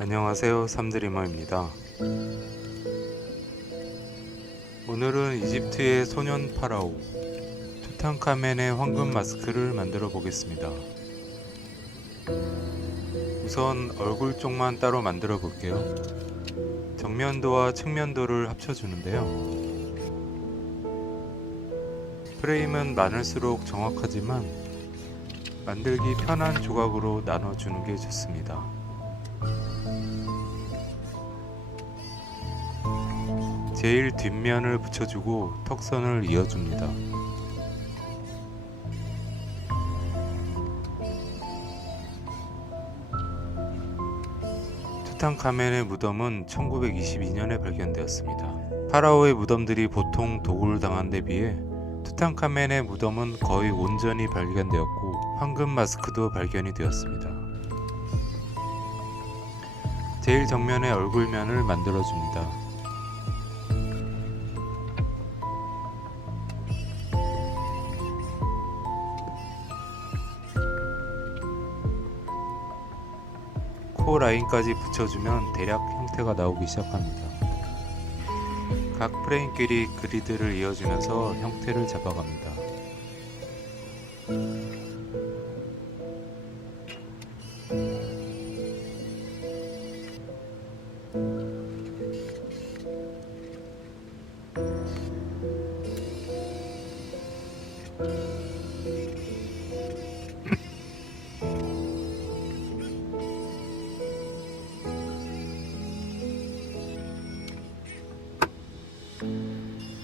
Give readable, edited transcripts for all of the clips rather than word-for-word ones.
안녕하세요, 삼드리머입니다. 오늘은 이집트의 소년 파라오 투탕카멘의 황금 마스크를 만들어 보겠습니다. 우선 얼굴 쪽만 따로 만들어 볼게요. 정면도와 측면도를 합쳐주는데요. 프레임은 많을수록 정확하지만 만들기 편한 조각으로 나눠주는 게 좋습니다. 제일 뒷면을 붙여주고 턱선을 이어줍니다. 투탕카멘의 무덤은 1922년에 발견되었습니다. 파라오의 무덤들이 보통 도굴 당한 데 비해 투탕카멘의 무덤은 거의 온전히 발견되었고 황금 마스크도 발견이 되었습니다. 제일 정면의 얼굴면을 만들어줍니다. 코 라인까지 붙여주면 대략 형태가 나오기 시작합니다. 각 프레임끼리 그리드를 이어주면서 형태를 잡아갑니다.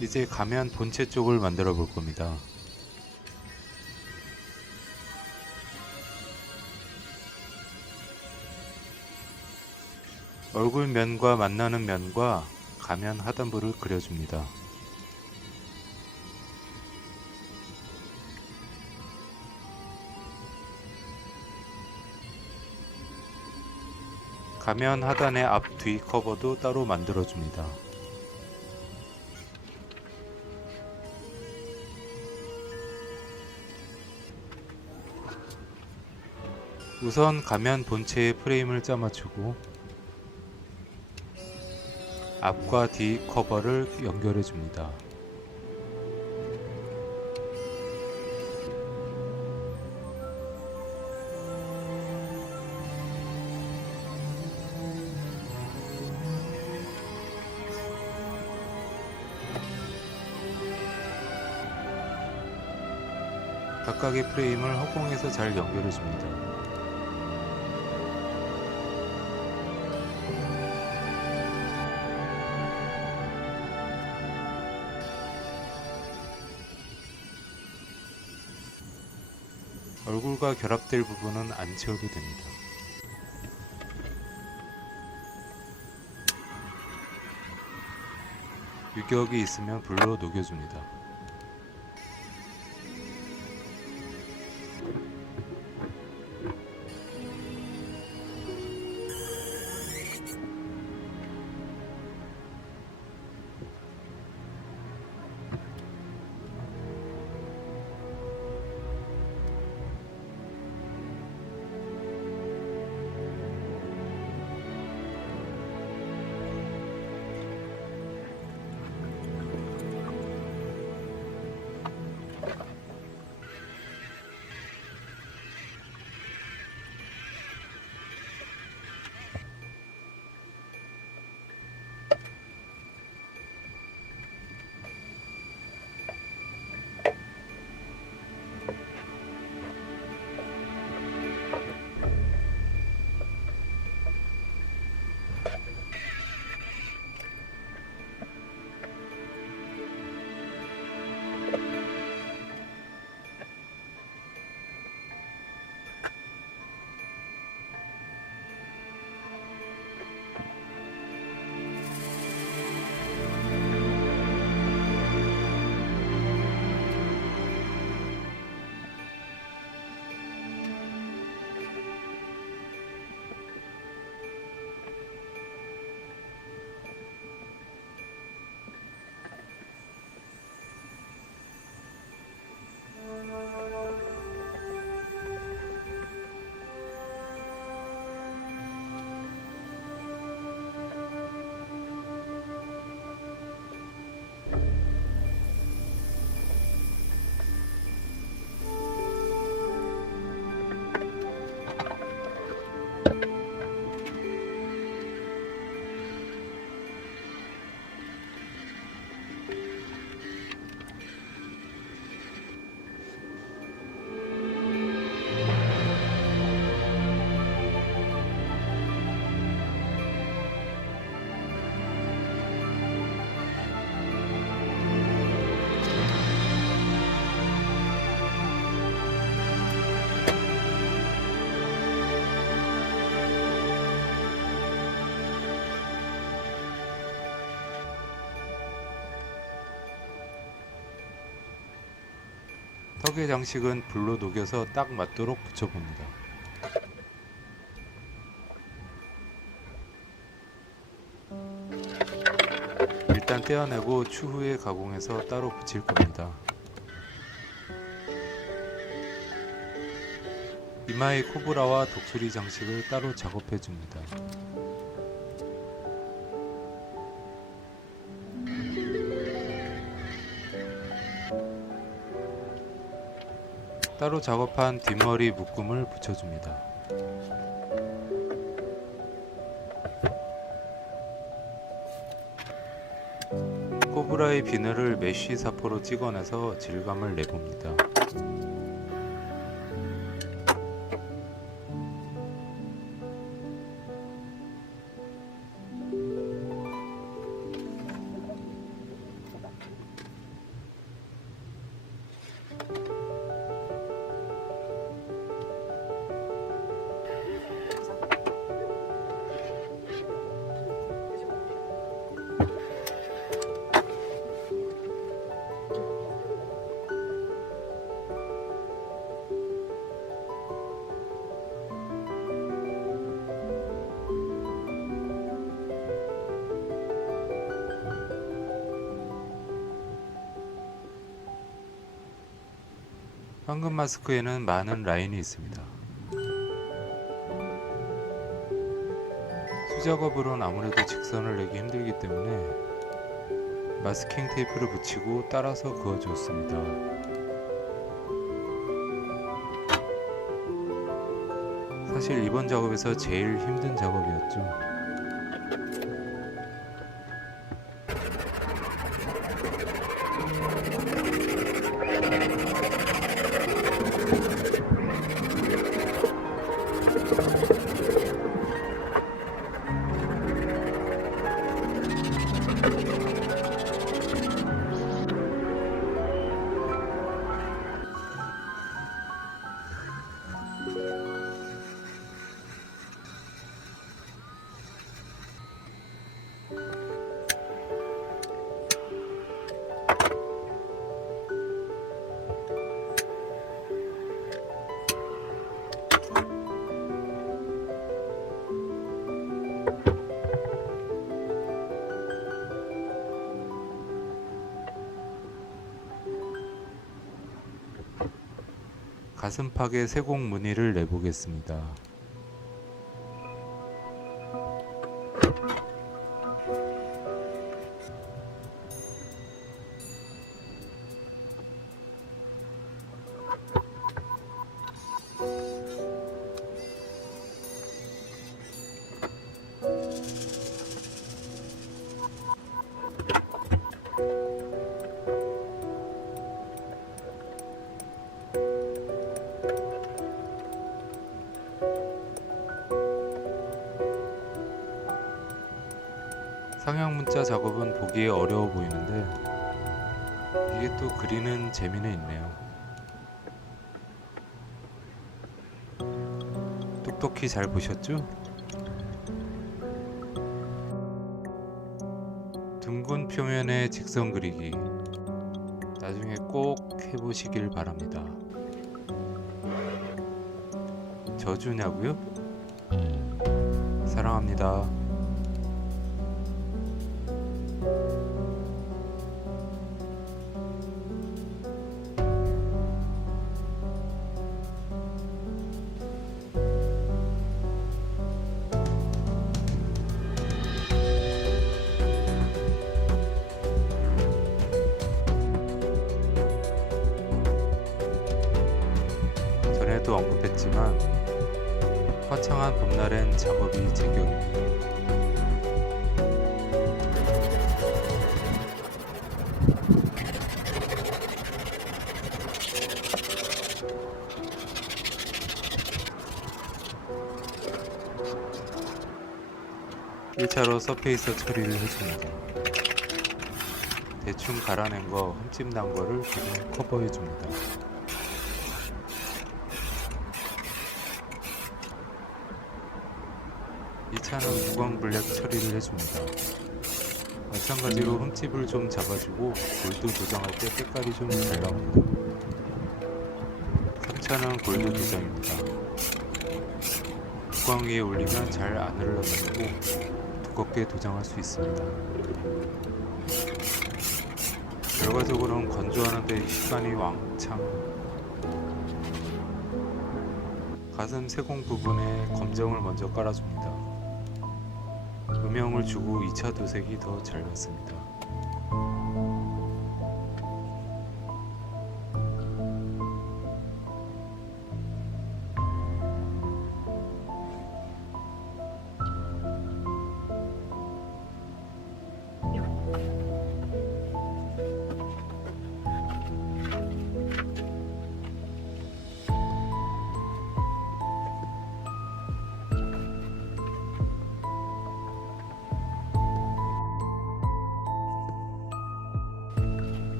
이제 가면 본체 쪽을 만들어 볼 겁니다. 얼굴 면과 만나는 면과 가면 하단부를 그려줍니다. 가면 하단의 앞, 뒤 커버도 따로 만들어줍니다. 우선 가면 본체에 프레임을 짜맞추고 앞과 뒤 커버를 연결해 줍니다. 각각의 프레임을 허공에서 잘 연결해 줍니다. 얼굴과 결합될 부분은 안 채워도 됩니다. 유격이 있으면 불로 녹여줍니다. 턱의 장식은 불로 녹여서 딱 맞도록 붙여봅니다. 일단 떼어내고 추후에 가공해서 따로 붙일 겁니다. 이마의 코브라와 독수리 장식을 따로 작업해 줍니다. 따로 작업한 뒷머리 묶음을 붙여줍니다. 코브라의 비늘을 메쉬 사포로 찍어내서 질감을 내봅니다. 황금 마스크에는 많은 라인이 있습니다. 수작업으론 아무래도 직선을 내기 힘들기 때문에 마스킹 테이프를 붙이고 따라서 그어주었습니다. 사실 이번 작업에서 제일 힘든 작업이었죠. 가슴팍에 세공 무늬를 내보겠습니다. 상형 문자 작업은 보기에 어려워 보이는데 이게 또 그리는 재미는 있네요. 똑똑히 잘 보셨죠? 둥근 표면의 직선 그리기 나중에 꼭 해보시길 바랍니다. 저주냐고요? 사랑합니다. 전에도 언급했지만 화창한 봄날엔 작업이 제격입니다. (1차로) 서페이서 처리를 해줍니다. 대충 갈아낸 거, 흠집 난 거를 조금 커버해줍니다. (2차는) 무광 블랙 처리를 해줍니다. 마찬가지로 흠집을 좀 잡아주고 골드 도장할 때 색깔이 좀 잘 나옵니다. 포인터는 골드 도장입니다. 뚜껑 위에 올리면 잘 안 흘러내리고 두껍게 도장할 수 있습니다. 결과적으로는 건조하는 데 시간이 왕창. 가슴 세공 부분에 검정을 먼저 깔아줍니다. 음영을 주고 2차 도색이 더 잘 맞습니다.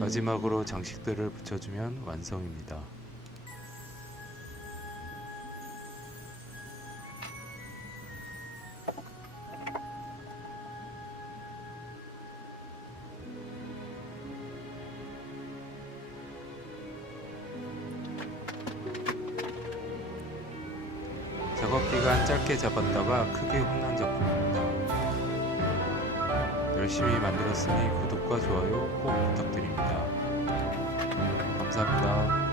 마지막으로 장식들을 붙여주면 완성입니다. 작업 기간 짧게 잡았다가 크게 혼난 작품입니다. 열심히 만들었으니 구독과 좋아요 꼭 부탁드립니다. 감사합니다.